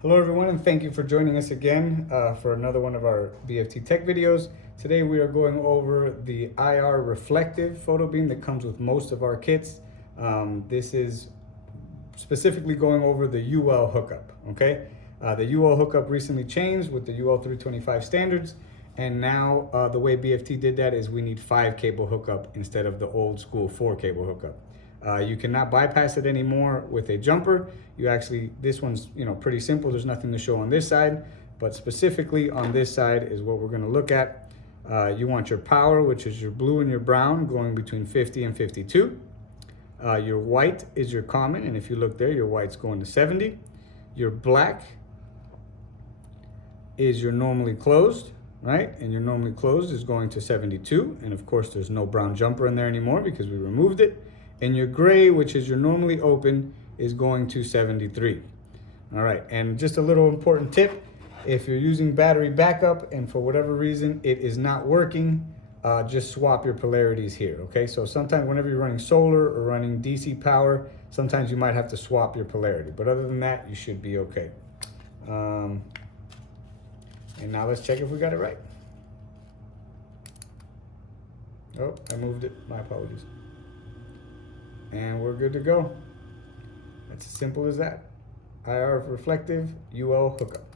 Hello everyone, and thank you for joining us again for another one of our BFT tech videos. Today we are going over the IR reflective photo beam that comes with most of our kits. This is specifically going over the UL hookup, okay? The UL hookup recently changed with the UL 325 standards, and now the way BFT did that is we need 5 cable hookup instead of the old school 4 cable hookup. You cannot bypass it anymore with a jumper. This one's pretty simple. There's nothing to show on this side, but specifically on this side is what we're gonna look at. You want your power, which is your blue and your brown, going between 50 and 52. Your white is your common, and if you look there, your white's going to 70. Your black is your normally closed, right? And your normally closed is going to 72. And of course, there's no brown jumper in there anymore because we removed it. And your gray, which is your normally open, is going to 73. All right, and just a little important tip, if you're using battery backup and for whatever reason it is not working, just swap your polarities here, okay? So sometimes whenever you're running solar or running DC power, sometimes you might have to swap your polarity, but other than that, you should be okay. And now let's check if we got it right. Oh, I moved it, my apologies. And we're good to go. It's as simple as that. IR reflective UL hookup.